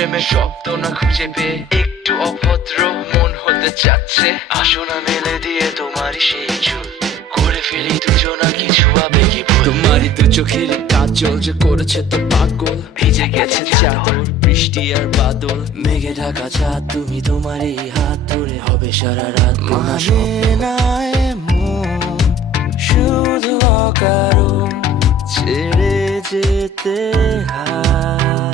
প্রেমের শব্দ না খুঁজে পেয়ে একটু অভদ্র মন হতে চাচ্ছে। আসো না মেলে দিয়ে তোমারই সেই চুল, করে ফেলি দুজনা কিছু আবেগী ভুল। তোমারই দু চোখের কাজল যে করেছে তো পাগল, ভিজে গেছে চাদর বৃষ্টি আর বাদল, মেঘে ঢাকা চাঁদ তুমি তোমার এই হাত ধরে হবে সারা রাত। মানে না এমন শুধু অকারণ ছেড়ে যেতে হয়।